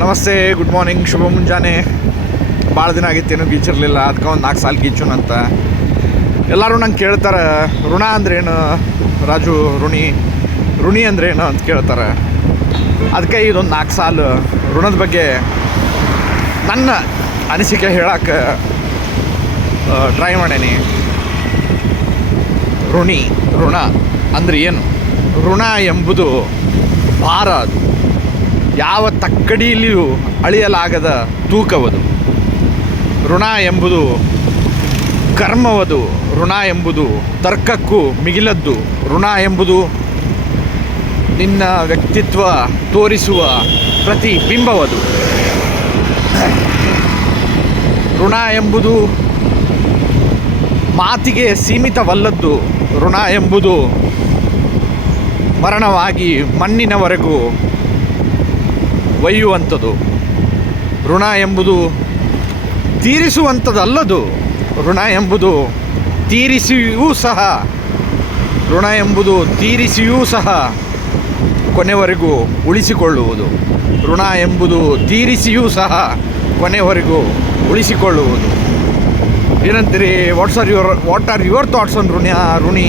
ನಮಸ್ತೆ, good morning, ಶುಭ ಮುಂಜಾನೆ. ಭಾಳ ದಿನ ಆಗಿತ್ತೇನು ಗೀಚಿರಲಿಲ್ಲ, ಅದಕ್ಕೆ ಒಂದು 4 ಸಾಲ ಗೀಚುನ್ ಅಂತ ಎಲ್ಲರೂ ನಂಗೆ ಕೇಳ್ತಾರೆ. ಋಣ ಅಂದ್ರೇನು ರಾಜು, ಋಣಿ ಅಂದ್ರೇನು ಅಂತ ಕೇಳ್ತಾರೆ. ಅದಕ್ಕೆ ಇದೊಂದು 4 ಸಾಲು ಋಣದ ಬಗ್ಗೆ ನನ್ನ ಅನಿಸಿಕೆ ಹೇಳಕ್ಕೆ ಟ್ರೈ ಮಾಡೇನಿ. ಋಣ ಅಂದರೆ ಏನು? ಋಣ ಎಂಬುದು ಭಾರ, ಅದು ಯಾವ ತಕ್ಕಡಿಯಲ್ಲಿಯೂ ಅಳಿಯಲಾಗದ ತೂಕವದು. ಋಣ ಎಂಬುದು ಕರ್ಮವದು. ಋಣ ಎಂಬುದು ತರ್ಕಕ್ಕೂ ಮಿಗಿಲದ್ದು. ಋಣ ಎಂಬುದು ನಿನ್ನ ವ್ಯಕ್ತಿತ್ವ ತೋರಿಸುವ ಪ್ರತಿಬಿಂಬವದು. ಋಣ ಎಂಬುದು ಮಾತಿಗೆ ಸೀಮಿತವಲ್ಲದ್ದು. ಋಣ ಎಂಬುದು ಮರಣವಾಗಿ ಮಣ್ಣಿನವರೆಗೂ ಒಯ್ಯುವಂಥದ್ದು. ಋಣ ಎಂಬುದು ತೀರಿಸುವಂಥದ್ದಲ್ಲದು. ಋಣ ಎಂಬುದು ತೀರಿಸಿಯೂ ಸಹ ಕೊನೆವರೆಗೂ ಉಳಿಸಿಕೊಳ್ಳುವುದು. ಋಣ ಎಂಬುದು ತೀರಿಸಿಯೂ ಸಹ ಕೊನೆವರೆಗೂ ಉಳಿಸಿಕೊಳ್ಳುವುದು. ಏನಂತೀರಿ? What are your thoughts on ಋಣಿ?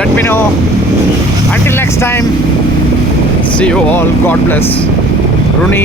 Let me know. Until next time, see you all. God bless. Runi.